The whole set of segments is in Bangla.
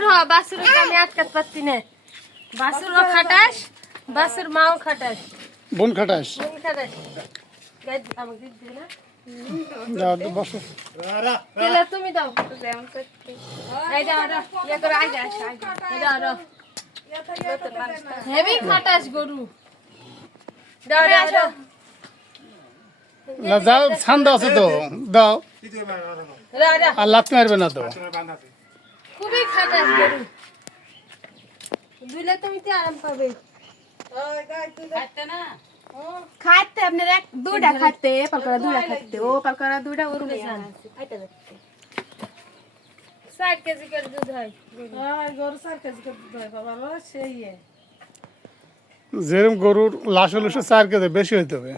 বাসুর হ বাসুর আমি আটকাতে পারতি না। বাসুর খাটাস বাসুর মাও খাটাস। বোন খাটাস? কোন খাটাস। আমাকে দিবি না? যাও বসো। তুমি দাও। ইয়ে করে আগে আসো আগে। এই দাও দাও হেভি খাটাস গরু। যাও ঠান্ডা আছে তো। দাও। আর লাত মারবে না তো। খুবই খাটাস গরু। দুলে তুমি তো আরাম পাবে। খাইতে আপনার এক দুটা খাইতে পালকরা দুটা খাইতে। ও পালকরা দুটা ওর ষাট কেজি করে দুধ হয়। যেরকম গরুর লাশ হলে সে চার কেজি বেশি হইতে হবে।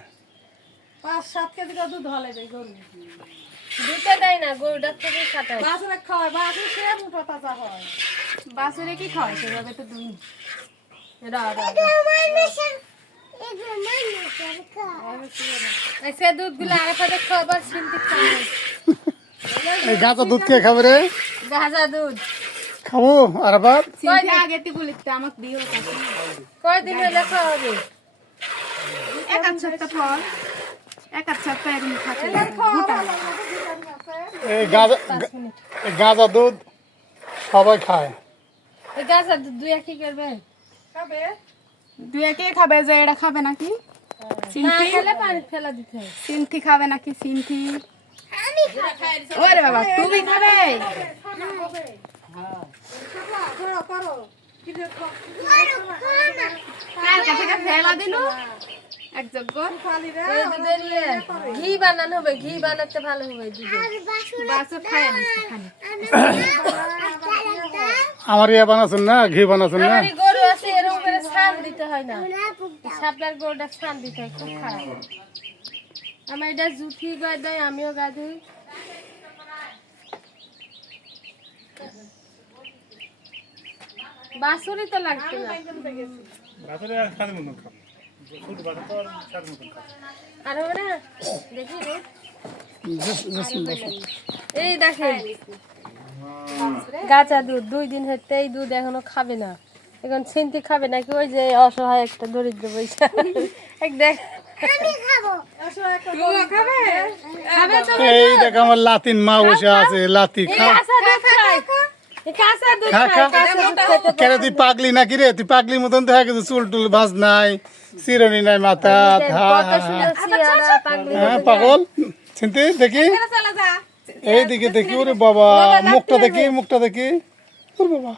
দুধটা দেয় না গরুটা খুবই খাটাস বাসুরে কি খাওয়াই সেভাবে তো দুই। দাও দাও সে দুধগুলো আগে সাথে খাবার শুনতে খাবে এই গাঁচা দুধ কে খাবে রে? গাজা দুধ। খাব আর আবার? চিন্তা আগে তুই বলিতে আমাকে দিও। কয়দিন হলে খাওয়াবে? এক সপ্তাহ পর। গাঁজা দুধ সবাই খায় গাজা দুধ দুই একই করবে দুই একে খাবে যে এটা খাবে নাকি সিনথি খেলে পানি ফেলা দিতে হয় সিনথি খাবে নাকি সিনথি ওরে বাবা তুমি খাবে ফেলা দিল এক যজ্ঞ ইয়ে, ঘি বানানো হবে ঘি বানাতে ভালো হবে আমার ইয়ে বানাচ্ছেন না ঘি বানাচ্ছেন না? গরু আছে ছান দিতে হয় না। সাপলার গরুটা ছান দিতে হয় খুব খারাপ। আমার এটা জুঠি গায়ে দেয় আমিও গা ধুই বাসুরি তো লাগতো না। আর হবে না। দেখি এই দেখেন গাছা দুধ দুই দিন হতে এই দুধ এখনও খাবে না। এখন ছিনতে খাবে নাকি ওই যে অসহায় একটা দরিদ্র পয়সা। এক দেখ। এই দেখ আমার লাতিন মা বসে আছে লাতি খা কেন তুই পাগলি নাকি রে? তুই পাগলি মতন দেখা চুল টুল ভাজ নাই চিরনি নাই মাথা পাগলি হ্যাঁ পাগল? চিন্তি? দেখি। এই দিকে দেখি ওরে বাবা মুখটা দেখি মুখটা দেখি। ওর বাবা।